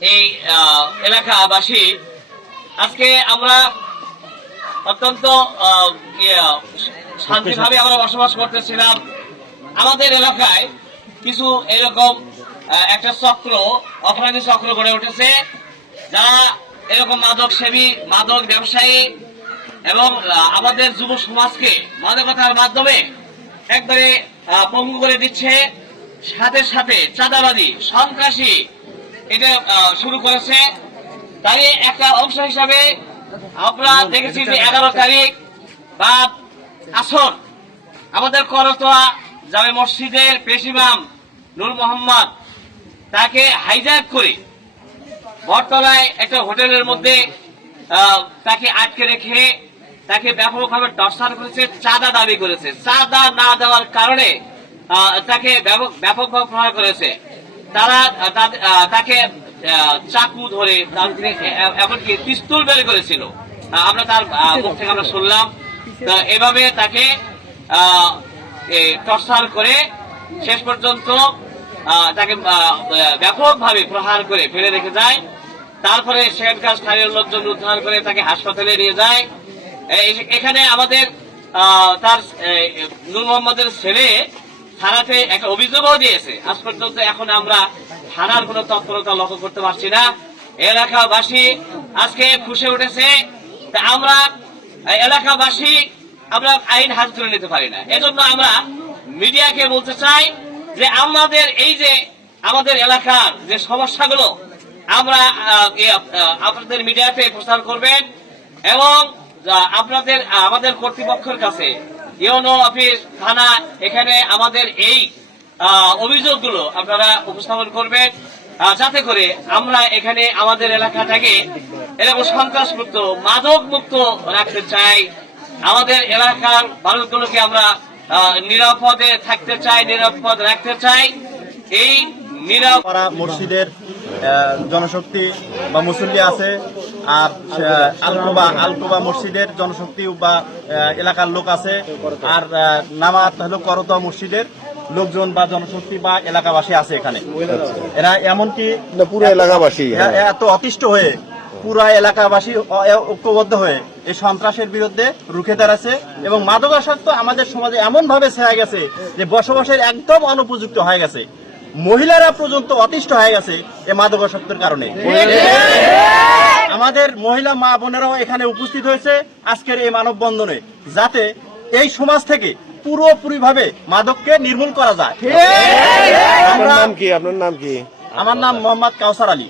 এই এলাকাবাসী আজকে আমরা অত্যন্ত ইয়ে, শান্তিভাবে আমরা বসবাস করতেছিলাম। আমাদের এলাকায় কিছু এরকম একটা চক্র অপরাধী চক্র গড়ে উঠেছে যারা এরকম মাদক সেবী মাদক ব্যবসায়ী এবং আমাদের যুব সমাজকে মাদকতার মাধ্যমে একবারে পঙ্গু করে দিচ্ছে। সাথে সাথে চাঁদাবাদী সন্ত্রাসী এটা শুরু করেছে। তাই একটা অংশ হিসাবে আমরা দেখেছি যে এগারো তারিখ বা আসর। আমাদের করতোয়া জামে মসজিদের পেশিমাম নূর মোহাম্মদ তাকে হাইজ্যাক করে বটতলায় একটা হোটেলের মধ্যে তাকে আটকে রেখে তাকে ব্যাপকভাবে টর্চার করেছে, চাঁদা দাবি করেছে। চাঁদা না দেওয়ার কারণে তাকে ব্যাপক ব্যাপকভাবে প্রহার করেছে। তারা তাকে চাকু ধরে এমনকি পিস্তল বের করেছিল। আমরা তার মুখ থেকে আমরা শুনলাম। এভাবে তাকে টর্চার করে শেষ পর্যন্ত তাকে ব্যাপকভাবে প্রহার করে ফেলে রেখে যায়। তারপরে সেখানকার স্থানীয় লোকজন উদ্ধার করে তাকে হাসপাতালে নিয়ে যায়। এখানে আমাদের তার নূর মোহাম্মদের ছেলে থানাতে একটা অভিযোগও দিয়েছে। আজ পর্যন্ত এখন আমরা থানার কোনো তৎপরতা লক্ষ্য করতে পারছি না। এলাকাবাসী আজকে ফুসে উঠেছে। আমরা এলাকাবাসী আমরা আইন হাত তুলে নিতে পারি না। এজন্য আমরা মিডিয়াকে বলতে চাই যে আমাদের এই যে আমাদের এলাকার যে সমস্যাগুলো আমরা আহ, আপনাদের মিডিয়াতে প্রচার করবেন এবং আপনাদের আমাদের কর্তৃপক্ষের কাছে ইউনো অফিস, থানা, এখানে আমাদের এই অভিযোগগুলো আপনারা উপস্থাপন করবেন। যাতে করে আমরা এখানে আমাদের এলাকাটাকে এরকম সন্ত্রাস মুক্ত মাদক মুক্ত রাখতে চাই। আমাদের এলাকার মানুষগুলোকে আমরা নিরাপদে থাকতে চাই, নিরাপদ রাখতে চাই। এই নিরাপদ মসজিদের জনশক্তি বা মুসল্লি আছে আর আলকোবা আলকোবা মসজিদের জনশক্তি বা এলাকার লোক আছে আর নামাত হলো করতা মসজিদের লোকজন বা জনশক্তি বা এলাকাবাসী আছে এখানে এরা এমনকি পুরো এলাকাবাসী, হ্যাঁ। এত অতিষ্ঠ হয়ে পুরা এলাকাবাসী ঐক্যবদ্ধ হয়ে এই সন্ত্রাসের বিরুদ্ধে রুখে দাঁড়াচ্ছে এবং মাদকাসক্ত আমাদের সমাজে এমন ভাবে ছেয়ে গেছে যে বসবাসের একদম অনুপযুক্ত হয়ে গেছে মহিলারা পর্যন্ত অতিষ্ঠ হয়ে গেছে এই মাদকাসক্তের কারণে। আমাদের মহিলা মা বোনেরাও এখানে উপস্থিত হয়েছে আজকের এই মানববন্ধনে যাতে এই সমাজ থেকে পুরোপুরি ভাবে মাদককে নির্মূল করা যায়। আপনার নাম কি? আমার নাম মোহাম্মদ কাউসার আলী।